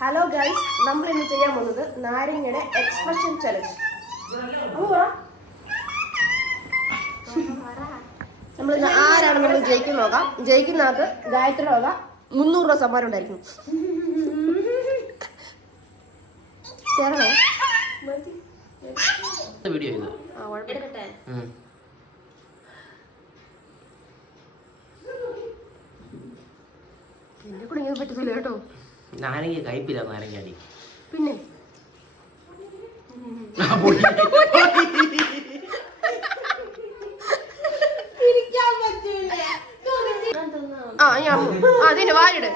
Hello guys, നമ്മൾ ഇന്ന് ചെയ്യാൻ പോകുന്നത് നാരങ്ങയുടെ എക്സ്പ്രഷൻ ചലഞ്ച്. നമ്മളിന്ന് ആരാണ് നമ്മൾ ജയിക്കുന്ന നോക്കാം. ജയിക്കുന്നവർക്ക് ഗായത്രിയുടെ വക 300 രൂപ സമ്മാനം ഉണ്ടായിരിക്കും. എന്നെ കൂടെ ഇങ്ങനെ പറ്റത്തില്ല കേട്ടോ. നാരങ്ങ കയ്പില്ല, നാരങ്ങ അടി. പിന്നെ അതിന്റെ വാരിട്.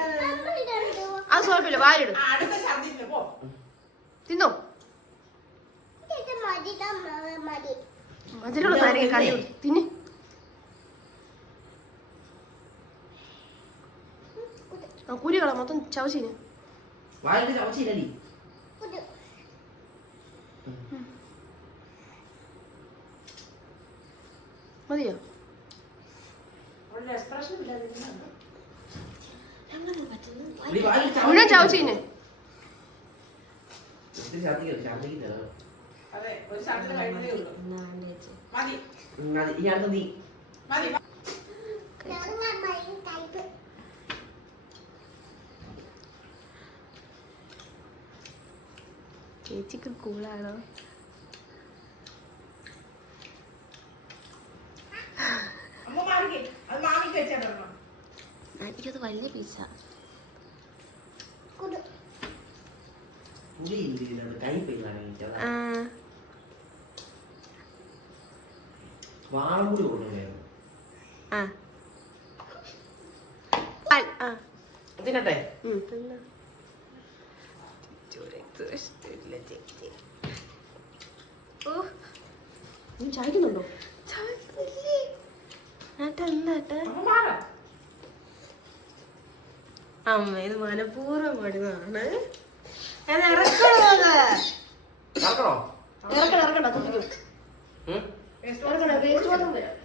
അത് കുഴപ്പമില്ല, വാരിട്. തിന്നോ. മധുരമുള്ള നാരങ്ങ കണ്ടു തിന്ന്. കുരികളാ മൊത്തം ചവച്ചിന്. മതിയോ? മുഴുവൻ ചവച്ചിന്. ചേച്ചിക്ക് കൂളാണോ? എനിക്കത് വലിയ പീസാ. ചായക്കുന്നുണ്ടോ? അമ്മ ഇത് മനഃപൂർവ്വം പടുന്നതാണ്. ഇറക്കണ്ട തുപ്പിക്കും. വേസ്റ്റ് മാത്രം വരാം.